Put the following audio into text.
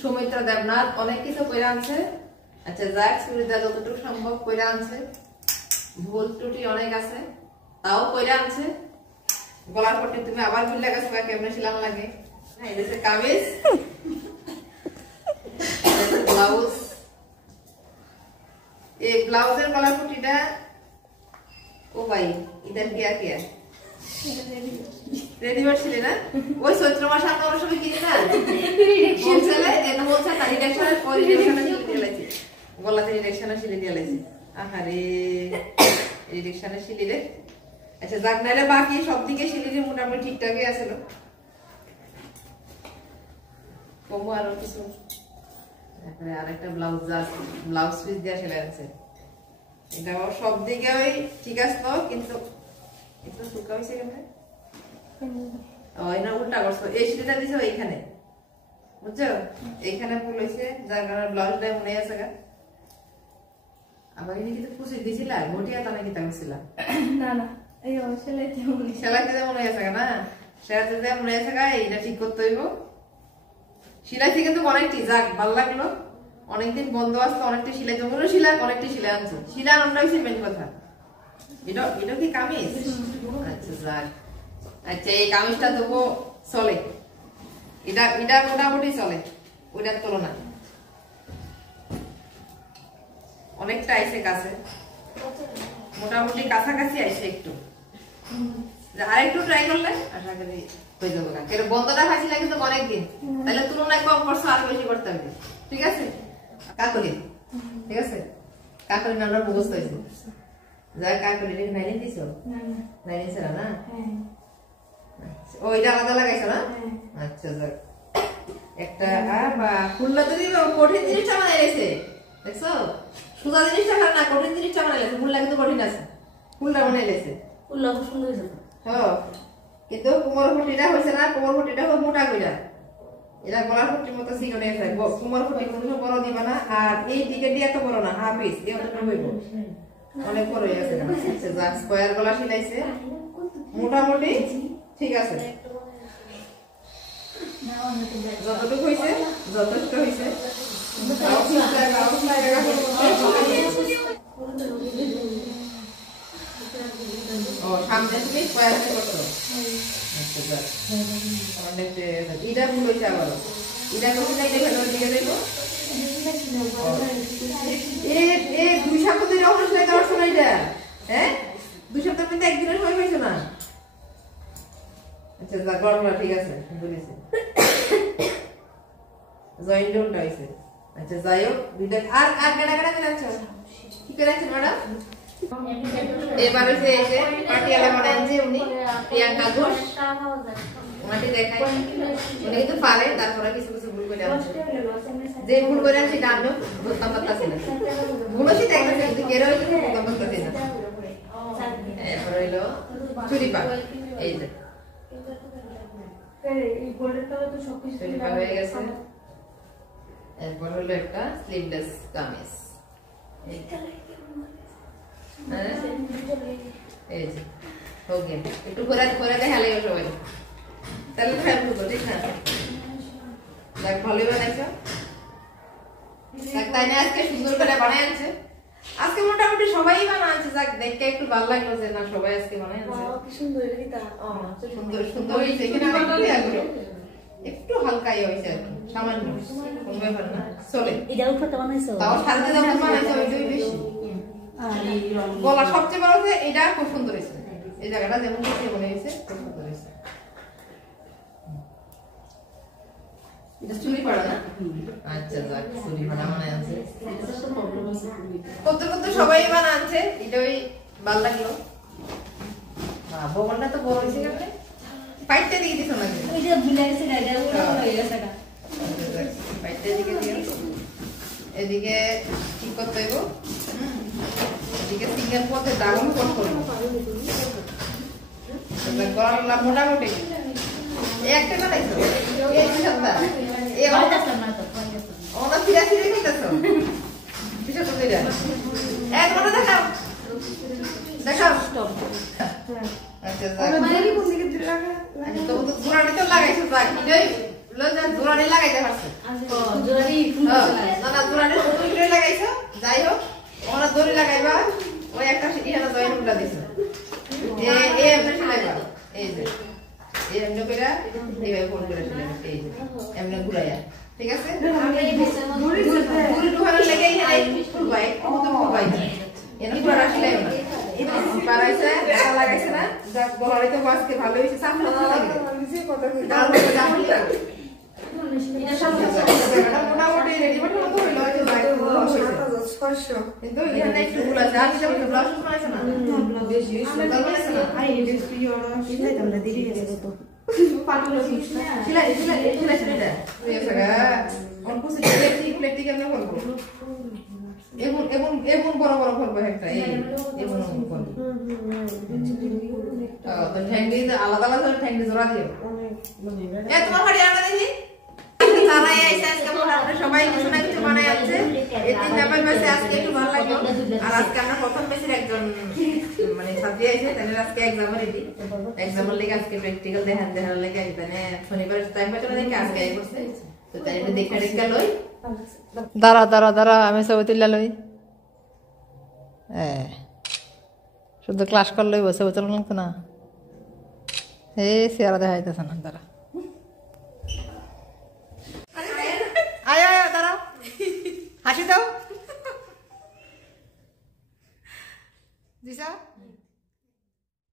সৌমিত্রা দেবনাথ অনেক কিছু কইরা আনছে। আচ্ছা যাক সুবিধা যতটুকু সম্ভব কইরা আনছে, ভুল ত্রুটি অনেক আছে তাও কইরা আনছে। গলার পট্টি তুমি আবার ভুল লাগাছো বা কেমনে ছিলাম লাগে। এই যে কামিজ, ব্লাউজ, এই ব্লাউজের গলার পট্টিটা ও ভাই ইদার কিয়া কিয়া রেডিমেড ছিল না? ওই চৈত্র মাসে আমরা ওর সঙ্গে কিনি না হোলসেলে, এটা হোলসেল না রিডাকশনের ওই রিডাকশনে সিলে দিয়ে লাইছি, গলাতে রিডাকশনে সিলে দিয়ে লাইছি। আহারে রিডাকশনে সিলে রে। আচ্ছা যাক নাইলে বাকি সব দিকে সিলিটি মোটামুটি ঠিকঠাকই আছিল। কমো আরো কিছু, তারপরে আরেকটা ব্লাউজ আছে, ব্লাউজ পিস দিয়ে সেলাই আছে। এটা সব দিকে ওই ঠিক আছে কিন্তু একটু শুকা হয়েছে কেমনে? না উল্টা করছো, এই সিলিটা দিছো এইখানে বুঝছো, এইখানে ফুল হয়েছে যার কারণে ব্লাউজটা মনে আছে গা। আবার এনে কিন্তু পুষি দিছিলা ঘটিয়া তানে কি তামছিলা? না না এই সেলাইতে মনে আছে না, সেলাইতে মনে আছে গা। এইটা ঠিক করতে হইব। সিলাই থেকে কিন্তু অনেকটি যাক ভালো লাগলো, অনেকদিন বন্ধ আসতো, অনেকটা সিলাই জমলো, সিলাই অনেকটা সিলাই আনছে, সিলাই আনন্দ হয়েছে মেন কথা। এটা এটা কি কামিজ? আচ্ছা যাক। আচ্ছা এই কামিজটা তবু চলে, এটা এটা মোটামুটি চলে ওইটার তুলনায়, অনেকটা আইসে কাছে, মোটামুটি কাছাকাছি আইসে একটু। আর একটু ট্রাই করলে আশা করি হয়ে যাবে। কেন বন্ধটা খাইছিল কিন্তু অনেকদিন, তাহলে তুলনায় কম করছো আরো বেশি করতে হবে। ঠিক আছে কাকলি, ঠিক আছে কাকলি নানার মুখস্থ হয়েছে। যাই কাকলি নাইলে দিছো? নাইলে ছিল না? ওইটা আলাদা লাগাইছো না? আচ্ছা যাক। একটা ফুলটা তো কঠিন জিনিসটা বানাইছে দেখছো, সুন্দর জিনিসটা খারাপ না, কঠিন জিনিসটা বানাইছে। ফুলটা কিন্তু কঠিন আছে, ফুলটা বানাইছে, ফুলটা খুব সুন্দর হয়েছে। হ্যাঁ কিন্তু কোমর ফুটিটা হয়েছে না, কোমর ফুটিটা খুব মোটা কইরা, এটা গলার ফুটির মতো সিগনে আছে। কোমর ফুটি কোনো বড় দিবা না, আর এই দিকে দিয়ে এত বড় না, হাফ পিস এই অতটা হইব, অনেক বড় হয়ে আছে। আচ্ছা যাক স্কয়ার গলা সিলাইছে মোটামুটি ঠিক আছে, যতটুকু হয়েছে যথেষ্ট হয়েছে। সামনে তুমি স্কয়ার করছো। আচ্ছা যাক এটা ভুল হয়েছে আবার, এটা করছি না, এটা ভেতর দিকে দেখো। দুই সপ্তাহ ধরে অফিস সেলাই করছো না এটা? হ্যাঁ 2 সপ্তাহ কিন্তু একদিনের সময় হয়েছে না। আচ্ছা যাক গড়গড়া ঠিক আছে বলেছে, জয়েন্ট উল্টা হয়েছে। আচ্ছা যাই হোক দুইটা আর আর গাড়া গাড়া করে আছো কি করে আছেন ম্যাডাম? এবার হচ্ছে এই যে পাটিয়ালা বানান যে উনি প্রিয়াঙ্কা ঘোষ, ওনাকে দেখাই উনি কিন্তু পারে, তারপরে কিছু কিছু ভুল করে আনছে, যে ভুল করে আনছে ডান্ডো বুঝতাম পারতাছি না, ভুল হচ্ছে দেখতেছি কিন্তু কেন হয়েছে বুঝতাম পারতাছি না। এরপর হইলো চুরি পা, এই যে হয়ে গেছে। এরপর হলো একটা স্লিভলেস কামিজ, এই যে ওকে একটু করে করে দেখালে সবাই তাহলে ফেলবো ঠিক না? দেখ ভালোই বানাইছো, তাই না আজকে সুন্দর করে বানাই আনছে। আজকে মোটামুটি সবাই বানাচ্ছে, যাক দেখতে একটু ভালো লাগলো যে না সবাই আজকে বানাই আনছে। কি সুন্দর এটা, সুন্দর সুন্দর হয়েছে, এখানে বানালে একটু হালকাই হয়েছে আর কি, সামান্য কোনো ব্যাপার না, চলে। এটা উপরে বানাইছো তাও সাথে যখন বানাইছো ওইটাই বেশি। গলা সবচেয়ে বড় যে এটা খুব সুন্দর হয়েছে, এই জায়গাটা যেমন মনে হয়েছে খুব সুন্দর হয়েছে। এটা চুরি পাড়া না? আচ্ছা যাক চুরি পাড়া বানায় আছে, করতে করতে সবাই বানাচ্ছে, এটাই ভালো লাগলো। ভবনটা তো বড় হয়েছে কেমনে, পাইটটা দিকে দিছো না? এটা ভুলে গেছে না, এটা ওটা হয়ে গেছে না, পাইটটা দিকে দিও। এদিকে ঠিক করতে হইব, এদিকে সিঙ্গেল পথে ডাবল কোট করব। গলা মোটামুটি একটা বানাইছো, এই দুই সপ্তাহ এই অবস্থা না তো ওনা ফিরা ফিরে নিতেছো বিশেষ করে এক ঘন্টা দেখাও দেখাও স্টপ। আচ্ছা মানে কি কোন দিকে লাগা, তো পুরাটা তো লাগাইছো, যাক এটাই লজা জোরানি লাগাইতে পারছে জোরারি না না জোরানি ফুল লাগাইছো যাই হোক ওরা দড়ি লাগাইবা ওই একটা ইহানা জয়েন উল্টা দিছো এ এমনি লাগাইবা এই যে এই এমনি কইরা এইভাবে ফোন করে দিলাম এই যে এমনি ঘুরাইয়া ঠিক আছে ফুল ঢোকানোর লাগে এখানে ফুল বাই কত ফুল বাই এনে পুরো রাখলে না পারাইছে এটা লাগাইছে না যা গলারে তো বাসকে ভালো হইছে সামনে তো লাগে তারপরে জামলি লাগে এটা সব এটা মোটামুটি রেডিমেড মতো হইলো এই যে কিন্তু এখানে একটু ভুল আছে আর যেটা ব্লাউজ বানাইছে না বেশি সুন্দর বানাইছে না আই এটা কি ওরা সেটাই তোমরা দেরি হয়ে গেল তো পাটুলো সিলাই ঠিক আছে গা অল্প সিলাই প্লেটিক আমরা করব এমন বড় বড় করব একটা এমন করব তো ঠ্যাঙ্গি আলাদা আলাদা ঠ্যাঙ্গি জোড়া দিও তোমার বাড়ি আনা দেখি তারাই আইছে আজকে আমরা সবাই কিছু না কিছু বানাই আছে এই তিন ব্যাপার বাসে আজকে একটু ভালো লাগলো আর আজকে আমরা প্রথম বেসের একজন মানে ছাত্রী আইছে তাহলে আজকে এক্সাম রেডি এক্সামের লাগি আজকে প্র্যাকটিক্যাল দেখার লাগি এখানে শনিবার টাইম পাইতো না দেখি আজকে আই করছে তো তাই এটা দেখা লই দাঁড়া আমি সব তুইলা লই শুধু ক্লাস কর লইব সব চলন তো না এই সিয়ারা দেখাইতেছ না দাঁড়া